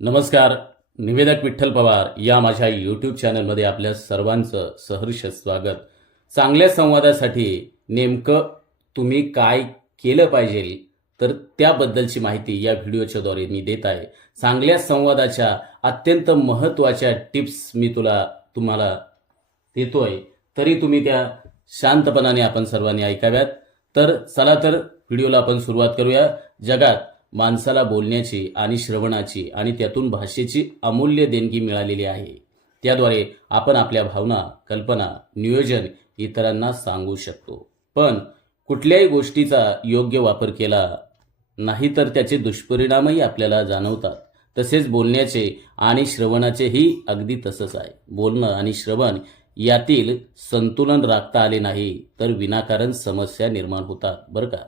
नमस्कार. निवेदक विठ्ठल पवार या माझ्या यूट्यूब चॅनलमध्ये आपल्या सर्वांचं सहर्ष स्वागत. चांगल्या संवादासाठी नेमकं तुम्ही काय केलं पाहिजे तर त्याबद्दलची माहिती या व्हिडिओच्याद्वारे मी देत आहे. चांगल्या संवादाच्या अत्यंत महत्त्वाच्या टिप्स मी तुम्हाला देतोय, तरी तुम्ही त्या शांतपणाने आपण सर्वांनी ऐकाव्यात. तर चला तर व्हिडिओला आपण सुरुवात करूया. जगात माणसाला बोलण्याची आणि श्रवणाची आणि त्यातून भाषेची अमूल्य देणगी मिळालेली आहे. त्याद्वारे आपण आपल्या भावना, कल्पना, नियोजन इतरांना सांगू शकतो. पण कुठल्याही गोष्टीचा योग्य वापर केला नाही तर त्याचे दुष्परिणामही आपल्याला जाणवतात. तसेच बोलण्याचे आणि श्रवणाचेही अगदी तसंच आहे. बोलणं आणि श्रवण यातील संतुलन राखता आले नाही तर विनाकारण समस्या निर्माण होतात बरं का.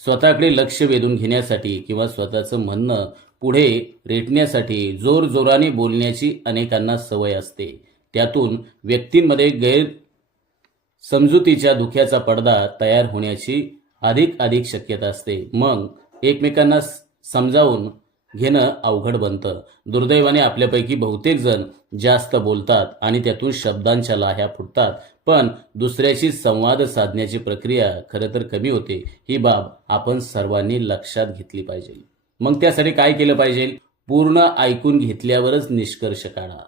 स्वतःकडे लक्ष वेधून घेण्यासाठी किंवा स्वतःचं म्हणणं पुढे रेटण्यासाठी जोरजोराने बोलण्याची अनेकांना सवय असते. त्यातून व्यक्तींमध्ये गैरसमजुतीच्या धुक्याचा पडदा तयार होण्याची अधिक शक्यता असते. मग एकमेकांना समजावून घेणं अवघड बनतं. दुर्दैवाने आपल्यापैकी बहुतेक जण जास्त बोलतात आणि त्यातून शब्दांच्या लाह्या फुटतात, पण दुसऱ्याशी संवाद साधण्याची प्रक्रिया खरं तर कमी होते. ही बाब आपण सर्वांनी लक्षात घेतली पाहिजे. मग त्यासाठी काय केलं पाहिजे? पूर्ण ऐकून घेतल्यावरच निष्कर्ष काढा.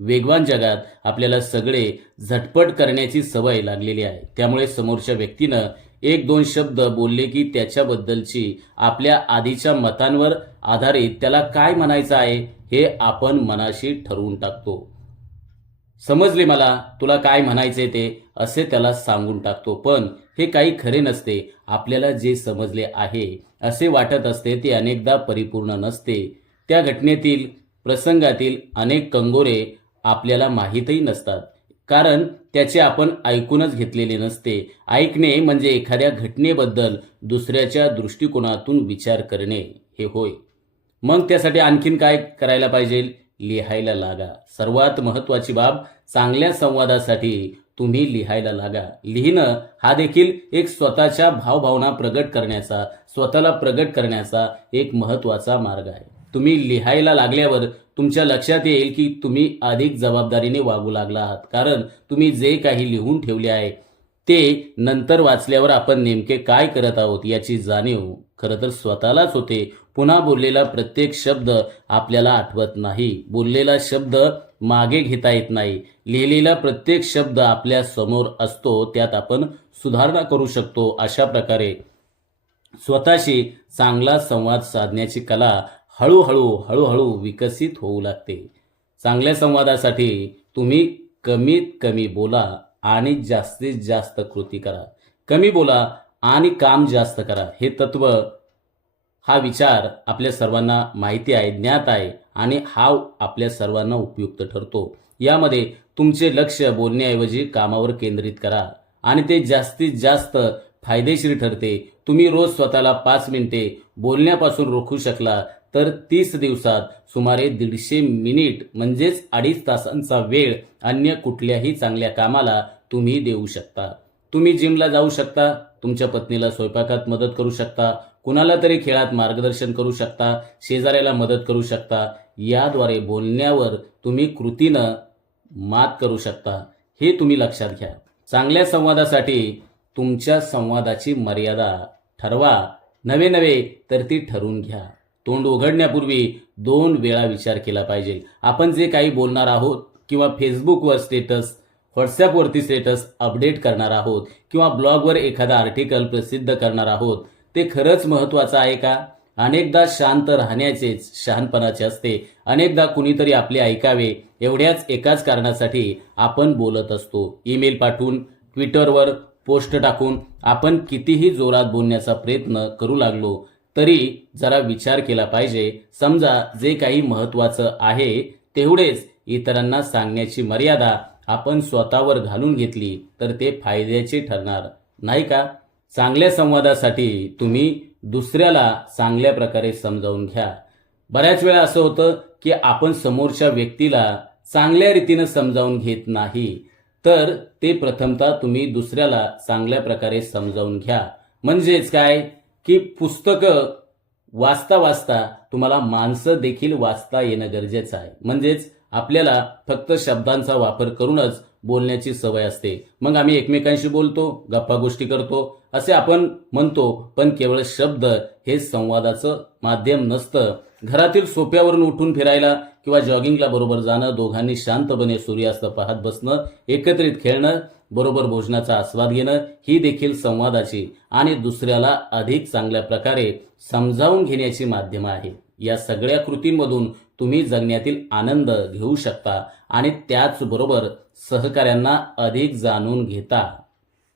वेगवान जगात आपल्याला सगळे झटपट करण्याची सवय लागलेली आहे. त्यामुळे समोरच्या व्यक्तीनं एक दोन शब्द बोलले की त्याच्याबद्दलची आपल्या आधीच्या मतांवर आधारित त्याला काय म्हणायचं आहे हे आपण मनाशी ठरवून टाकतो. समजले मला, तुला काय म्हणायचे ते, असे त्याला सांगून टाकतो. पण हे काही खरे नसते. आपल्याला जे समजले आहे असे वाटत असते ते अनेकदा परिपूर्ण नसते. त्या घटनेतील प्रसंगातील अनेक कंगोरे आपल्याला माहीतही नसतात, कारण त्याचे आपण ऐकूनच घेतलेले नसते. ऐकणे म्हणजे एखाद्या घटनेबद्दल दुसऱ्याच्या दृष्टिकोनातून विचार करणे हे होय. मग त्यासाठी आणखीन काय करायला पाहिजे? लिहायला लागा. सर्वात महत्त्वाची बाब, चांगल्या संवादासाठी तुम्ही लिहायला लागा. लिहिणं हा देखील एक स्वतःच्या भावभावना प्रगट करण्याचा, स्वतःला प्रगट करण्याचा एक महत्त्वाचा मार्ग आहे. तुम्ही लिहायला लागल्यावर तुमच्या लक्षात येईल की तुम्ही अधिक जबाबदारीने वागू लागला आहात, कारण तुम्ही जे काही लिहून ठेवले आहे ते नंतर वाचल्यावर आपण नेमके काय करत आहोत याची जाणीव खरं तर स्वतःलाच होते. पुन्हा बोललेला प्रत्येक शब्द आपल्याला आठवत नाही. बोललेला शब्द मागे घेता येत नाही. लिहिलेला प्रत्येक शब्द आपल्या समोर असतो, त्यात आपण सुधारणा करू शकतो. अशा प्रकारे स्वतःशी चांगला संवाद साधण्याची कला हळूहळू विकसित होऊ लागते. चांगल्या संवादासाठी तुम्ही कमीत कमी बोला आणि जास्तीत जास्त कृती करा. कमी बोला आणि काम जास्त करा. हे तत्व, हा विचार आपल्या सर्वांना माहिती आहे, ज्ञात आहे आणि हा आपल्या सर्वांना उपयुक्त ठरतो. यामध्ये तुमचे लक्ष बोलण्याऐवजी कामावर केंद्रित करा आणि ते जास्तीत जास्त फायदेशीर ठरते. तुम्ही रोज स्वतःला 5 मिनिटे बोलण्यापासून रोखू शकला तर 30 दिवसात सुमारे 150 मिनिट म्हणजेच 2.5 तासांचा वेळ अन्य कुठल्याही चांगल्या कामाला तुम्ही देऊ शकता. तुम्ही जिमला जाऊ शकता, तुमच्या पत्नीला स्वयंपाकात मदत करू शकता, कुणाला तरी खेळात मार्गदर्शन करू शकता, शेजाऱ्याला मदत करू शकता. याद्वारे बोलण्यावर तुम्ही कृतीनं मात करू शकता. हे तुम्ही लक्षात घ्या. चांगल्या संवादासाठी तुमच्या संवादाची मर्यादा ठरवा. नवे तर ती ठरवून घ्या. तोंड उघडण्यापूर्वी 2 वेळा विचार केला पाहिजे. आपण जे काही बोलणार आहोत किंवा फेसबुकवर स्टेटस, व्हॉट्सॲपवरती स्टेटस अपडेट करणार आहोत किंवा ब्लॉगवर एखादा आर्टिकल प्रसिद्ध करणार आहोत, ते खरंच महत्त्वाचं आहे का? अनेकदा शांत राहण्याचेच शहाणपणाचे असते. अनेकदा कुणीतरी आपले ऐकावे एवढ्याच एकाच कारणासाठी आपण बोलत असतो. ईमेल पाठवून, ट्विटरवर पोस्ट टाकून आपण कितीही जोरात बोलण्याचा प्रयत्न करू लागलो तरी जरा विचार केला पाहिजे. समजा जे काही महत्त्वाचं आहे तेवढेच इतरांना सांगण्याची मर्यादा आपण स्वतःवर घालून घेतली तर ते फायद्याचे ठरणार नाही का? चांगल्या संवादासाठी तुम्ही दुसऱ्याला चांगल्या प्रकारे समजावून घ्या. बऱ्याच वेळा असं होतं की आपण समोरच्या व्यक्तीला चांगल्या रीतीनं समजावून घेत नाही, तर ते प्रथमतः तुम्ही दुसऱ्याला चांगल्या प्रकारे समजावून घ्या. म्हणजेच काय की पुस्तकं वाचता वाचता तुम्हाला माणसं देखील वाचता येणं गरजेचं आहे. म्हणजेच आपल्याला फक्त शब्दांचा वापर करूनच बोलण्याची सवय असते. मग आम्ही एकमेकांशी बोलतो, गप्पा गोष्टी करतो असे आपण म्हणतो, पण केवळ शब्द हे संवादाचं माध्यम नसतं. घरातील सोफ्यावरून उठून फिरायला किंवा जॉगिंगला बरोबर जाणं, दोघांनी शांतपणे सूर्यास्त पाहत बसणं, एकत्रित खेळणं, बरोबर भोजनाचा आस्वाद घेणं ही देखील संवादाची आणि दुसऱ्याला अधिक चांगल्या प्रकारे समजावून घेण्याची माध्यमं आहेत. या सगळ्या कृतींमधून तुम्ही जगण्यातील आनंद घेऊ शकता आणि त्याचबरोबर सहकाऱ्यांना अधिक जाणून घेता.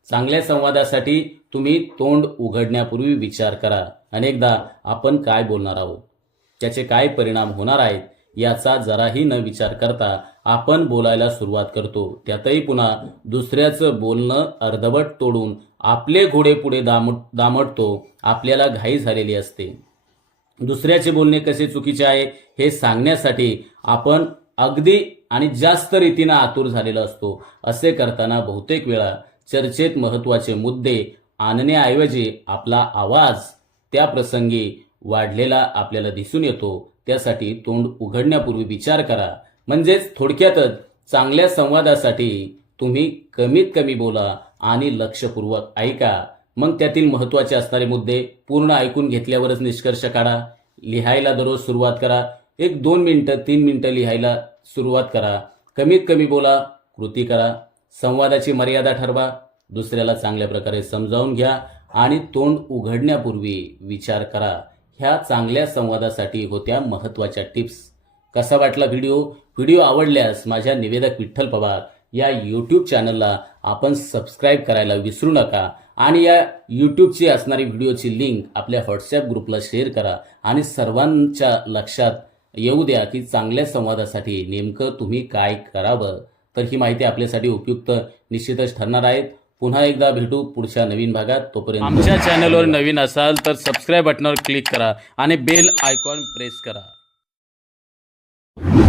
चांगल्या संवादासाठी तुम्ही तोंड उघडण्यापूर्वी विचार करा. अनेकदा आपण काय बोलणार आहोत, त्याचे काय परिणाम होणार आहेत याचा जराही न विचार करता आपण बोलायला सुरुवात करतो. त्यातही पुन्हा दुसऱ्याचं बोलणं अर्धवट तोडून आपले घोडे पुढे दामटतो. आपल्याला घाई झालेली असते. दुसऱ्याचे बोलणे कसे चुकीचे आहे हे सांगण्यासाठी आपण अगदी आणि जास्त रीतीनं आतुर झालेला असतो. असे करताना बहुतेक वेळा चर्चेत महत्त्वाचे मुद्दे आणण्याऐवजी आपला आवाज त्या प्रसंगी वाढलेला आपल्याला दिसून येतो. त्यासाठी तोंड उघडण्यापूर्वी विचार करा. म्हणजेच थोडक्यातच चांगल्या संवादासाठी तुम्ही कमीत कमी बोला आणि लक्षपूर्वक ऐका. मग त्यातील महत्त्वाचे असणारे मुद्दे पूर्ण ऐकून घेतल्यावरच निष्कर्ष काढा. लिहायला दररोज सुरुवात करा. 1-2 मिनिटं 3 मिनिटं लिहायला सुरुवात करा. कमीत कमी बोला, कृती करा. संवादाची मर्यादा ठरवा. दुसऱ्याला चांगल्या प्रकारे समजावून घ्या आणि तोंड उघडण्यापूर्वी विचार करा. ह्या चांगल्या संवादासाठी होत्या महत्त्वाच्या टिप्स. कसा वाटला व्हिडिओ आवडल्यास माझ्या निवेदक विठ्ठल पवार या यूट्यूब चॅनलला आपण सबस्क्राईब करायला विसरू नका आणि या यूट्यूबची असणारी व्हिडिओची लिंक आपल्या व्हॉट्सॲप ग्रुपला शेअर करा आणि सर्वांच्या लक्षात येऊ द्या की चांगल्या संवादासाठी नेमकं तुम्ही काय करावं. तर ही माहिती आपल्यासाठी उपयुक्त निश्चितच ठरणार आहे. पुन्हा एकदा भेटू पुढच्या नवीन भागात. तोपर्यंत आमच्या चॅनलवर नवीन असाल तर सबस्क्राईब बटनावर क्लिक करा आणि बेल आयकॉन प्रेस करा.